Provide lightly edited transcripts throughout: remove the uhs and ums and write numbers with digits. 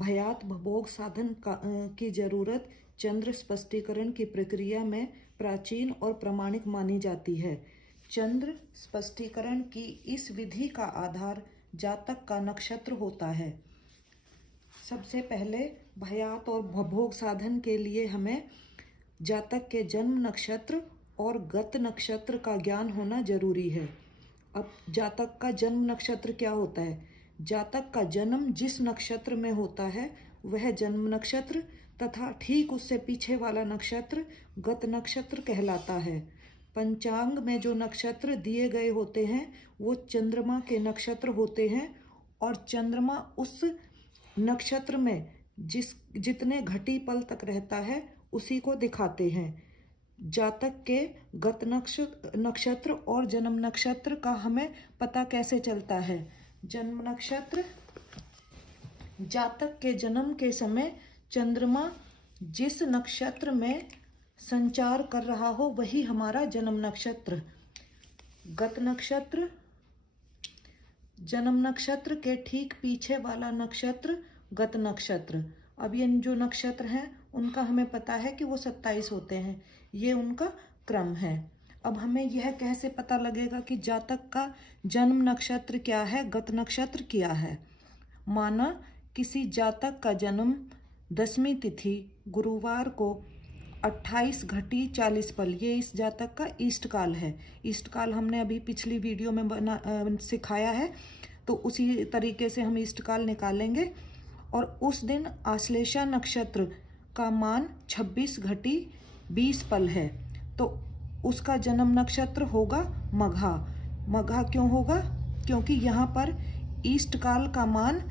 भयात भोग साधन की जरूरत चंद्र स्पष्टीकरण की प्रक्रिया में प्राचीन और प्रमाणिक मानी जाती है। चंद्र स्पष्टीकरण की इस विधि का आधार जातक का नक्षत्र होता है। सबसे पहले भयात और भोग साधन के लिए हमें जातक के जन्म नक्षत्र और गत नक्षत्र का ज्ञान होना जरूरी है। अब जातक का जन्म नक्षत्र क्या होता है? जातक का जन्म जिस नक्षत्र में होता है वह जन्म नक्षत्र तथा ठीक उससे पीछे वाला नक्षत्र गत नक्षत्र कहलाता है। पंचांग में जो नक्षत्र दिए गए होते हैं वो चंद्रमा के नक्षत्र होते हैं और चंद्रमा उस नक्षत्र में जितने घटी पल तक रहता है उसी को दिखाते हैं। जातक के गत नक्षत्र और जन्म नक्षत्र का हमें पता कैसे चलता है? जन्म नक्षत्र, जातक के जन्म के समय चंद्रमा जिस नक्षत्र में संचार कर रहा हो वही हमारा जन्म नक्षत्र। गत नक्षत्र, जन्म नक्षत्र के ठीक पीछे वाला नक्षत्र गत नक्षत्र। अब ये जो नक्षत्र हैं उनका हमें पता है कि वो 27 होते हैं, ये उनका क्रम है। अब हमें यह कैसे पता लगेगा कि जातक का जन्म नक्षत्र क्या है, गत नक्षत्र क्या है? माना किसी जातक का जन्म 10वीं तिथि गुरुवार को 28 घटी 40 पल, ये इस जातक का ईस्ट काल है। ईस्ट काल हमने अभी पिछली वीडियो में सिखाया है, तो उसी तरीके से हम ईस्ट काल निकालेंगे। और उस दिन आश्लेषा नक्षत्र का मान 26 घटी 20 पल है, तो उसका जन्म नक्षत्र होगा मघा। मघा क्यों होगा? क्योंकि यहाँ पर ईस्ट काल का मान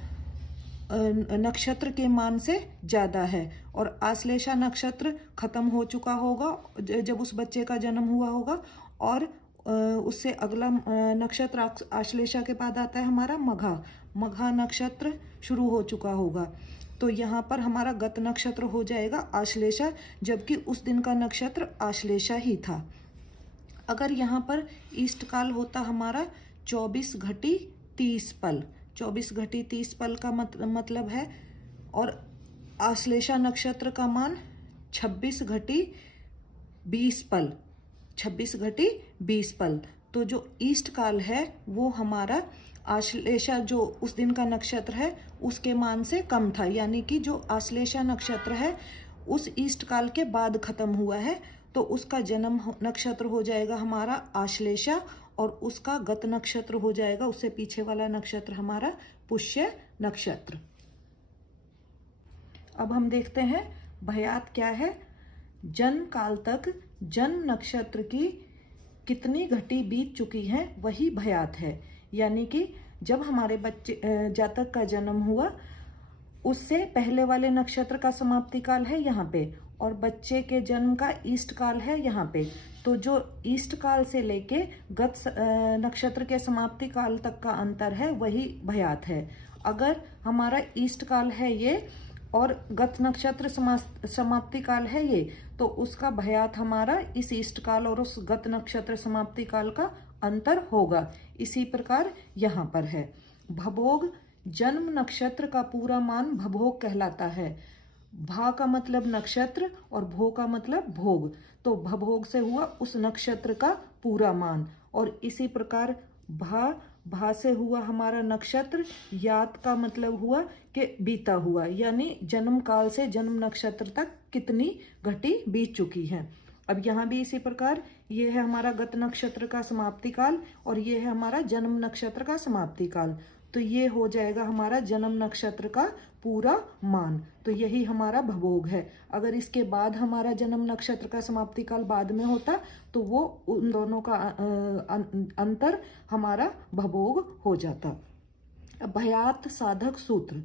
नक्षत्र के मान से ज़्यादा है और आश्लेषा नक्षत्र खत्म हो चुका होगा जब उस बच्चे का जन्म हुआ होगा, और उससे अगला नक्षत्र आश्लेषा के बाद आता है हमारा मघा। मघा नक्षत्र शुरू हो चुका होगा, तो यहाँ पर हमारा गत नक्षत्र हो जाएगा आश्लेषा, जबकि उस दिन का नक्षत्र आश्लेषा ही था। अगर यहाँ पर ईस्ट काल होता हमारा 24 घटी 30 पल, 24 घटी 30 पल का मतलब है, और आश्लेषा नक्षत्र का मान 26 घटी 20 पल, 26 घटी 20 पल। तो जो ईस्ट काल है वो हमारा आश्लेषा जो उस दिन का नक्षत्र है उसके मान से कम था, यानी कि जो आश्लेषा नक्षत्र है उस ईस्ट काल के बाद खत्म हुआ है, तो उसका जन्म नक्षत्र हो जाएगा हमारा आश्लेषा और उसका गत नक्षत्र हो जाएगा उससे पीछे वाला नक्षत्र हमारा पुष्य नक्षत्र। अब हम देखते हैं भयात क्या है। जन्म काल तक जन्म नक्षत्र की कितनी घटी बीत चुकी हैं वही भयात है, यानी कि जब हमारे बच्चे जातक का जन्म हुआ उससे पहले वाले नक्षत्र का समाप्ति काल है यहाँ पे, और बच्चे के जन्म का ईस्ट काल है यहाँ पे। तो जो ईस्ट काल से लेके गत नक्षत्र के समाप्ति काल तक का अंतर है वही भयात है। अगर हमारा ईस्ट काल है ये और गत नक्षत्र समाप्ति काल है ये, तो उसका भयात हमारा इस ईस्ट काल और उस गत नक्षत्र समाप्ति काल का अंतर होगा। इसी प्रकार यहाँ पर है। भभोग, जन्म नक्षत्र का पूरा मान भभोग कहलाता है। भा का मतलब नक्षत्र और भो का मतलब भोग, तो भभोग से हुआ उस नक्षत्र का पूरा मान। और इसी प्रकार भा से हुआ हमारा नक्षत्र, यात का मतलब हुआ कि बीता हुआ, यानी जन्म काल से जन्म नक्षत्र तक कितनी घटी बीत चुकी है। अब यहाँ भी इसी प्रकार ये है हमारा गत नक्षत्र का समाप्ति काल और ये है हमारा जन्म नक्षत्र का समाप्ति काल, तो ये हो जाएगा हमारा जन्म नक्षत्र का पूरा मान। तो यही हमारा भभोग है। अगर इसके बाद हमारा जन्म नक्षत्र का समाप्ति काल बाद में होता तो वो उन दोनों का अंतर हमारा भभोग हो जाता। भयात साधक सूत्र,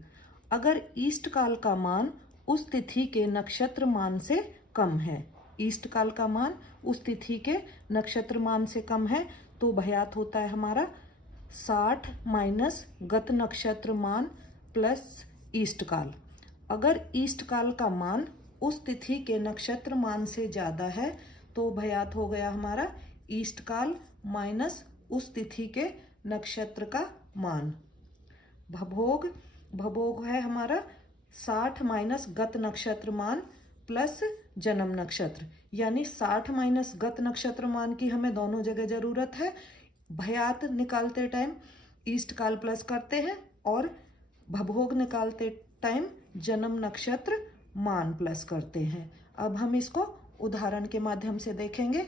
अगर ईस्ट काल का मान उस तिथि के नक्षत्र मान से कम है, ईस्ट काल का मान उस तिथि के नक्षत्र मान से कम है, तो भयात होता है हमारा 60 माइनस गत नक्षत्र मान प्लस ईस्ट काल। अगर ईस्ट काल का मान उस तिथि के नक्षत्र मान से ज्यादा है तो भयात हो गया हमारा ईस्ट काल माइनस उस तिथि के नक्षत्र का मान। भभोग, भभोग है हमारा 60 माइनस गत नक्षत्र मान प्लस जन्म नक्षत्र, यानी 60 माइनस गत नक्षत्र मान की हमें दोनों जगह जरूरत है। भयात निकालते टाइम ईस्ट काल प्लस करते हैं और भभोग निकालते टाइम जन्म नक्षत्र मान प्लस करते हैं। अब हम इसको उदाहरण के माध्यम से देखेंगे।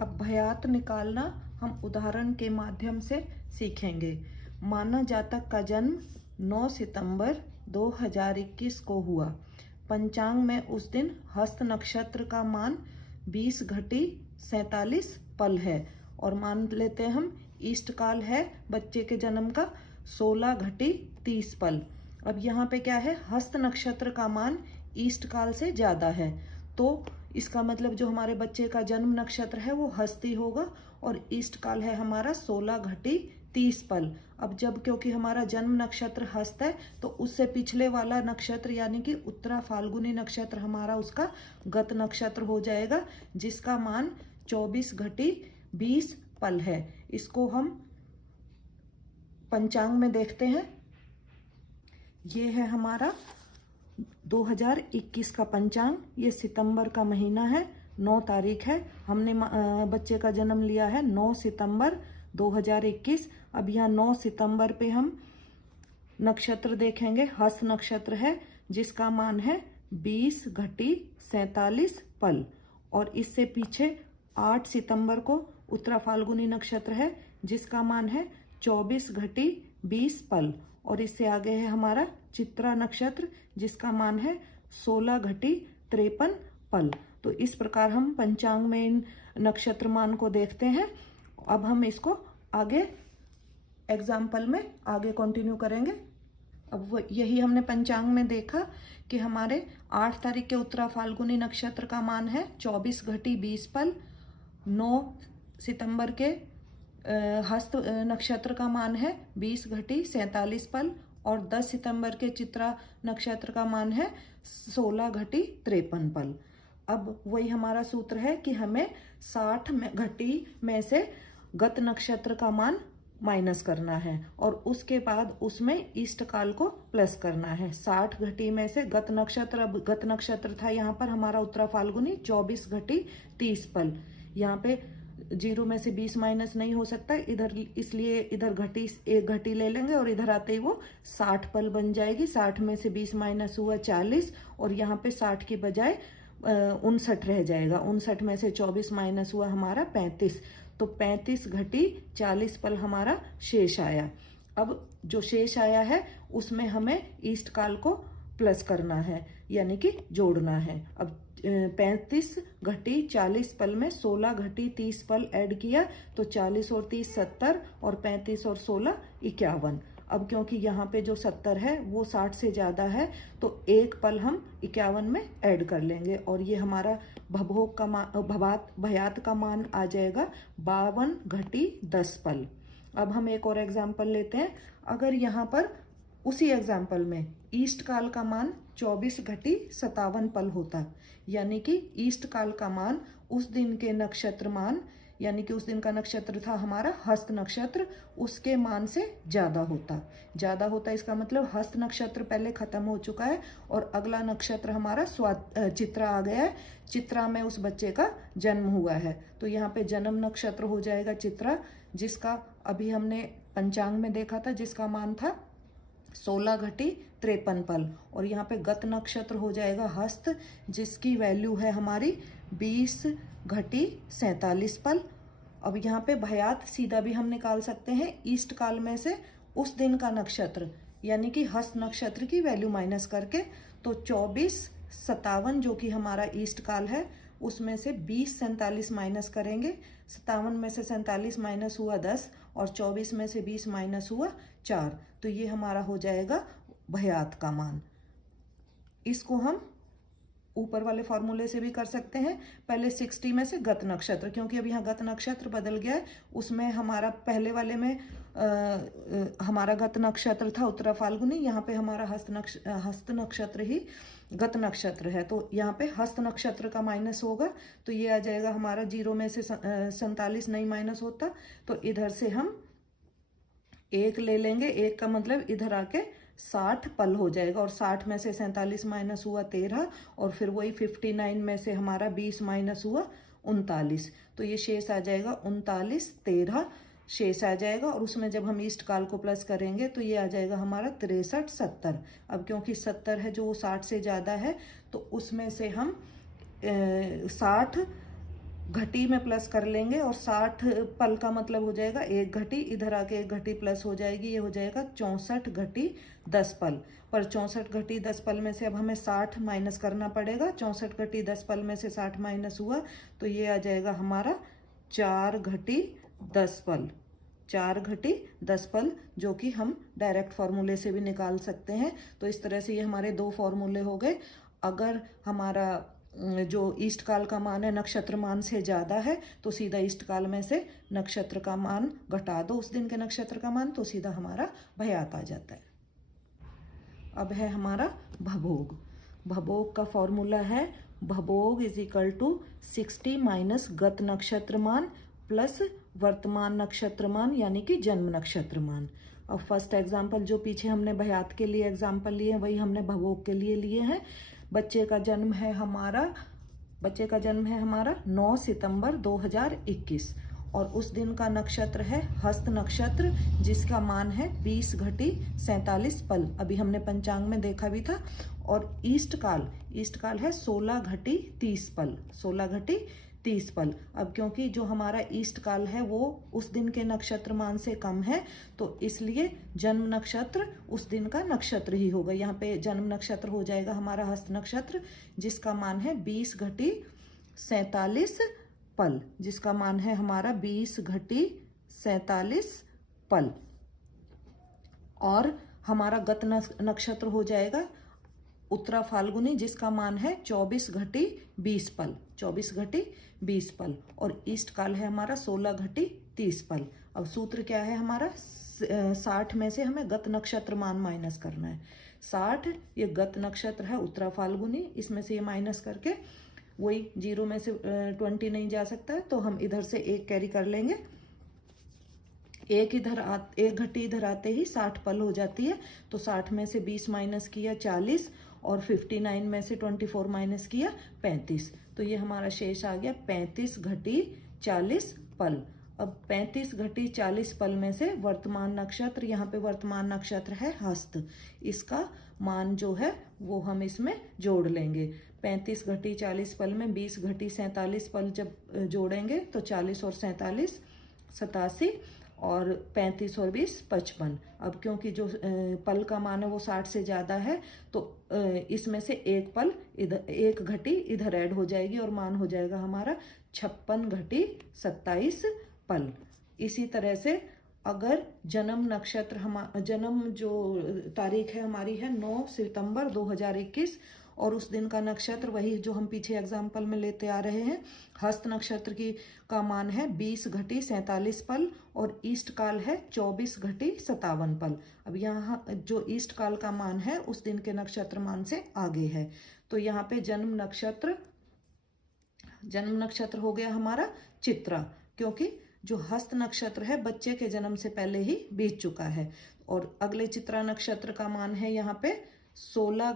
अब भयात निकालना हम उदाहरण के माध्यम से सीखेंगे। माना जातक का जन्म 9 सितंबर 2021 को हुआ। पंचांग में उस दिन हस्त नक्षत्र का मान 20:47 पल है और मान लेते हैं हम ईस्ट काल है बच्चे के जन्म का 16:30 पल। अब यहाँ पे क्या है, हस्त नक्षत्र का मान ईस्ट काल से ज्यादा है, तो इसका मतलब जो हमारे बच्चे का जन्म नक्षत्र है वो हस्ती होगा और ईस्ट काल है हमारा 16:30 पल। अब जब क्योंकि हमारा जन्म नक्षत्र हस्त है तो उससे पिछले वाला नक्षत्र यानी कि उत्तरा फाल्गुनी नक्षत्र हमारा उसका गत नक्षत्र हो जाएगा, जिसका मान 24:20 पल है। इसको हम पंचांग में देखते हैं। ये है हमारा 2021 का पंचांग। ये सितंबर का महीना है, 9 तारीख है। हमने बच्चे का जन्म लिया है 9 सितंबर 2021। अब यहाँ 9 सितंबर पे हम नक्षत्र देखेंगे। हस्त नक्षत्र है जिसका मान है 20:47 पल और इससे पीछे 8 सितंबर को उत्तरा फाल्गुनी नक्षत्र है जिसका मान है 24:20 पल और इससे आगे है हमारा चित्रा नक्षत्र जिसका मान है 16:53 पल। तो इस प्रकार हम पंचांग में इन नक्षत्र मान को देखते हैं। अब हम इसको आगे एग्जाम्पल में आगे कंटिन्यू करेंगे। अब यही हमने पंचांग में देखा कि हमारे 8 तारीख के उत्तरा फाल्गुनी नक्षत्र का मान है 24:20 पल। 9 सितंबर के हस्त नक्षत्र का मान है 20:47 पल और 10 सितंबर के चित्रा नक्षत्र का मान है 16:53 पल। अब वही हमारा सूत्र है कि हमें 60 घटी में से गत नक्षत्र का मान माइनस करना है और उसके बाद उसमें ईस्ट काल को प्लस करना है। 60 घटी में से गत नक्षत्र, अब गत नक्षत्र था यहाँ पर हमारा उत्तरा फाल्गुनी 24:30 पल। यहाँ पे 0 में से 20 माइनस नहीं हो सकता इधर, इसलिए इधर एक घटी ले लेंगे और इधर आते ही वो 60 पल बन जाएगी। 60 में से 20 माइनस हुआ 40 और यहाँ पे 60 की बजाय 59 रह जाएगा। 59 में से 24 माइनस हुआ हमारा 35, तो 35:40 पल हमारा शेष आया। अब जो शेष आया है उसमें हमें ईस्ट काल को प्लस करना है यानी कि जोड़ना है। अब 35:40 पल में 16:30 पल ऐड किया तो 40 और 30 70 और 35 और 16 51। अब क्योंकि यहाँ पे जो 70 है वो 60 से ज्यादा है तो एक पल हम 51 में ऐड कर लेंगे और ये हमारा भभोग का भयात का मान आ जाएगा 52:10 पल। अब हम एक और एग्जाम्पल लेते हैं। अगर यहाँ पर उसी एग्जाम्पल में ईस्ट काल का मान 24:57 पल होता, यानी कि ईस्ट काल का मान उस दिन के नक्षत्र मान, यानी कि उस दिन का नक्षत्र था हमारा हस्त नक्षत्र, उसके मान से ज्यादा होता। इसका मतलब हस्त नक्षत्र पहले खत्म हो चुका है और अगला नक्षत्र हमारा चित्रा आ गया है। चित्रा में उस बच्चे का जन्म हुआ है तो यहाँ पे जन्म नक्षत्र हो जाएगा चित्रा, जिसका अभी हमने पंचांग में देखा था जिसका मान था 16:53 पल और यहाँ पे गत नक्षत्र हो जाएगा हस्त, जिसकी वैल्यू है हमारी 20:47 पल। अब यहाँ पे भयात सीधा भी हम निकाल सकते हैं ईस्ट काल में से उस दिन का नक्षत्र यानी कि हस्त नक्षत्र की वैल्यू माइनस करके, तो 24:57 जो कि हमारा ईस्ट काल है उसमें से 20:47 माइनस करेंगे। 57 में से 47 माइनस हुआ 10 और 24 में से 20 माइनस हुआ 4, तो ये हमारा हो जाएगा भयात का मान। इसको हम ऊपर वाले फॉर्मूले से भी कर सकते हैं। पहले 60 में से गत नक्षत्र, क्योंकि अब यहाँ गत नक्षत्र बदल गया है, उसमें हमारा पहले वाले में हमारा गत नक्षत्र था उत्तरा फाल्गुनी, यहाँ पे हमारा हस्त नक्षत्र ही गत नक्षत्र है, तो यहाँ पे हस्त नक्षत्र का माइनस होगा तो ये आ जाएगा हमारा 0 में से 47 नहीं माइनस होता, तो इधर से हम 1 ले लेंगे। 1 का मतलब इधर आके 60 पल हो जाएगा, और 60 में से 47 माइनस हुआ 13, और फिर वही 59 में से हमारा 20 माइनस हुआ 39, तो ये शेष आ जाएगा 39, 13 शेष आ जाएगा। और उसमें जब हम ईस्ट काल को प्लस करेंगे तो ये आ जाएगा हमारा 63, 70। अब क्योंकि 70 है जो वो 60 से ज़्यादा है, तो उसमें से हम 60 घटी में प्लस कर लेंगे, और 60 पल का मतलब हो जाएगा एक घटी, इधर आके एक घटी प्लस हो जाएगी, ये हो जाएगा 64 घटी 10 पल। पर 64 घटी 10 पल में से अब हमें 60 माइनस करना पड़ेगा। 64 घटी 10 पल में से 60 माइनस हुआ तो ये आ जाएगा हमारा 4 घटी 10 पल। 4 घटी 10 पल, जो कि हम डायरेक्ट फॉर्मूले से भी निकाल सकते हैं। तो इस तरह से ये हमारे दो फॉर्मूले हो गए। अगर हमारा जो ईस्ट काल का मान है नक्षत्र मान से ज़्यादा है, तो सीधा ईस्ट काल में से नक्षत्र का मान घटा दो उस दिन के नक्षत्र का मान, तो सीधा हमारा भयात आ जाता है। अब है हमारा भभोग। भभोग का फॉर्मूला है भभोग इज इक्वल टू 60 माइनस गत नक्षत्र मान प्लस वर्तमान नक्षत्र मान, यानी कि जन्म नक्षत्र मान। अब फर्स्ट एग्जाम्पल जो पीछे हमने भयात के लिए एग्जाम्पल लिए हैं, वही हमने भभोग के लिए लिए हैं। बच्चे का जन्म है हमारा 9 सितंबर 2021, और उस दिन का नक्षत्र है हस्त नक्षत्र, जिसका मान है 20 घटी 47 पल। अभी हमने पंचांग में देखा भी था। और ईस्ट काल है 16 घटी 30 पल, 16 घटी 30 पल। अब क्योंकि जो हमारा ईस्ट काल है वो उस दिन के नक्षत्र मान से कम है, तो इसलिए जन्म नक्षत्र उस दिन का नक्षत्र ही होगा। यहाँ पे जन्म नक्षत्र हो जाएगा हमारा हस्त नक्षत्र, जिसका मान है 20 घटी 47 पल, जिसका मान है हमारा 20 घटी 47 पल। और हमारा गत नक्षत्र हो जाएगा उत्तरा फाल्गुनी, जिसका मान है 24 घटी 20 पल, 24 घटी 20 पल। और ईस्ट काल है हमारा 16 घटी 30 पल। अब सूत्र क्या है हमारा, 60 में से हमें गत नक्षत्र मान माइनस करना है। 60 ये गत नक्षत्र है उत्तरा फाल्गुनी, इसमें से ये माइनस करके वही 0 में से 20 नहीं जा सकता है, तो हम इधर से 1 कैरी कर लेंगे। एक घटी इधर आते ही 60 पल हो जाती है, तो 60 में से 20 माइनस किया 40, और 59 में से 24 माइनस किया 35, तो ये हमारा शेष आ गया 35 घटी 40 पल। अब 35 घटी 40 पल में से वर्तमान नक्षत्र, यहाँ पे वर्तमान नक्षत्र है हस्त, इसका मान जो है वो हम इसमें जोड़ लेंगे। 35 घटी 40 पल में 20 घटी 47 पल जब जोड़ेंगे तो 40 और 47 87, और 35 और 20 55। अब क्योंकि जो पल का मान है वो 60 से ज़्यादा है, तो इसमें से एक घटी इधर ऐड हो जाएगी, और मान हो जाएगा हमारा 56 घटी 27 पल। इसी तरह से अगर जन्म जो तारीख है हमारी है 9 सितंबर 2021, और उस दिन का नक्षत्र वही जो हम पीछे एग्जाम्पल में लेते आ रहे हैं, हस्त नक्षत्र का मान है 20 घटी 47 पल, और ईस्ट काल है 24 घटी 57 पल। अब यहाँ जो ईस्ट काल का मान है उस दिन के नक्षत्र मान से आगे है, तो यहाँ पे जन्म नक्षत्र हो गया हमारा चित्रा, क्योंकि जो हस्त नक्षत्र है बच्चे के जन्म से पहले ही बीत चुका है। और अगले चित्रा नक्षत्र का मान है यहाँ पे 16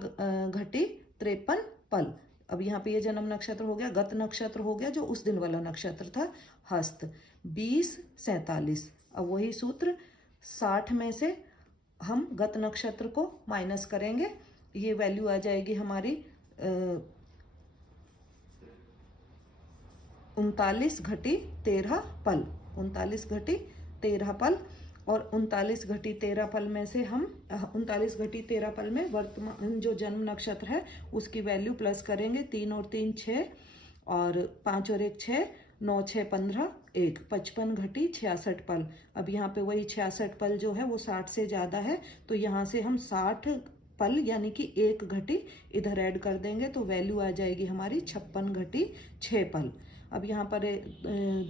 घटी 53 पल। अब यहाँ पे ये जन्म नक्षत्र हो गया, गत नक्षत्र हो गया जो उस दिन वाला नक्षत्र था हस्त, 20 47। अब वही सूत्र 60 में से हम गत नक्षत्र को माइनस करेंगे, ये वैल्यू आ जाएगी हमारी 39 घटी 13 पल, 39 घटी 13 पल। और 39 घटी 13 पल में से हम 39 घटी 13 पल में वर्तमान जो जन्म नक्षत्र है उसकी वैल्यू प्लस करेंगे। 3 और 3 6, और 5 और 1 6, 9 6 15, 1 55 घटी 66 पल। अब यहाँ पे वही 66 पल जो है वो 60 से ज़्यादा है, तो यहाँ से हम 60 पल यानी कि 1 घटी इधर ऐड कर देंगे, तो वैल्यू आ जाएगी हमारी 56 घटी 6 पल। अब यहाँ पर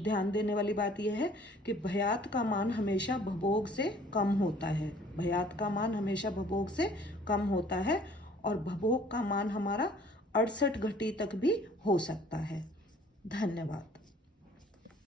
ध्यान देने वाली बात यह है कि भयात का मान हमेशा भभोग से कम होता है, भयात का मान हमेशा भभोग से कम होता है, और भभोग का मान हमारा 68 घटी तक भी हो सकता है। धन्यवाद।